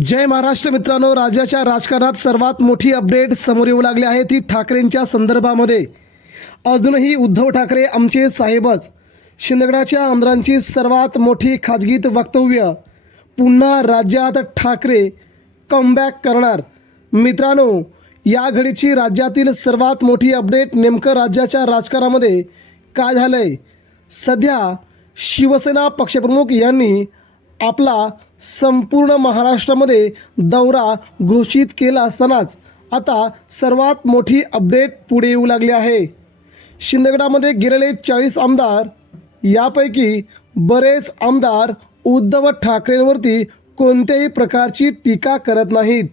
जय महाराष्ट्र मित्रांनो राज्याच्या राजकारणात सर्वात मोठी अपडेट समोर येऊ लागली आहे ती ठाकरेंच्या संदर्भामध्ये. अजूनही उद्धव ठाकरे आमचे साहेबच. शिंदगडाच्या आमदारांची सर्वात मोठी खाजगीत वक्तव्य. पुन्हा राज्यात ठाकरे कमबॅक करणार. मित्रांनो या घडीची राज्यातील सर्वात मोठी अपडेट नेमकं राज्याच्या राजकारणामध्ये काय झालंय? सध्या शिवसेना पक्षप्रमुख यांनी आपला संपूर्ण महाराष्ट्रामध्ये दौरा घोषित केला असतानाच आता सर्वात मोठी अपडेट पुढे येऊ लागली आहे. शिंदगडामध्ये गेलेले चाळीस आमदार यापैकी बरेच आमदार उद्धव ठाकरेंवरती कोणत्याही प्रकारची टीका करत नाहीत.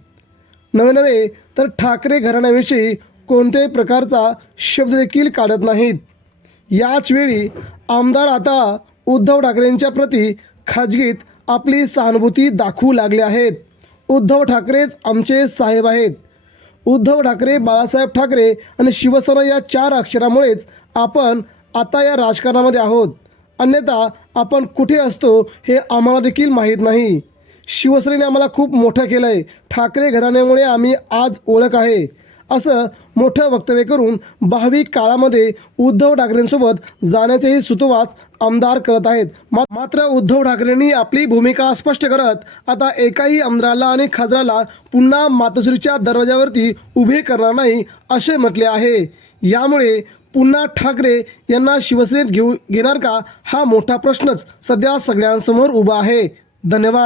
नवे नवे तर ठाकरे घराण्याविषयी कोणत्याही प्रकारचा शब्द देखील काढत नाहीत. याचवेळी आमदार आता उद्धव ठाकरेंच्या प्रती खाजगीत आपली सहानुभूती दाखवू लागले आहेत. उद्धव ठाकरेच आमचे साहेब आहेत. उद्धव ठाकरे बाळासाहेब ठाकरे आणि शिवसेना या चार अक्षरामुळेच आपण आता या राजकारणामध्ये आहोत. अन्यथा आपण कुठे असतो हे आम्हाला देखील माहीत नाही. शिवसेनेने आम्हाला खूप मोठं केलं आहे ठाकरे घराण्यामुळे आम्ही आज ओळख आहे. असं मोठं वक्तव्य करून भावी काळामध्ये उद्धव ठाकरेंसोबत जाण्याचेही सुतोवाच आमदार करत आहेत. मात्र उद्धव ठाकरेंनी आपली भूमिका स्पष्ट करत आता एकाही आमदाराला आणि खासदाराला पुन्हा मातोश्रीच्या दरवाजावरती उभे करणार नाही असे म्हटले आहे. यामुळे पुन्हा ठाकरे यांना शिवसेनेत घेऊ घेणार का? हा मोठा प्रश्नच सध्या सगळ्यांसमोर उभा आहे. धन्यवाद.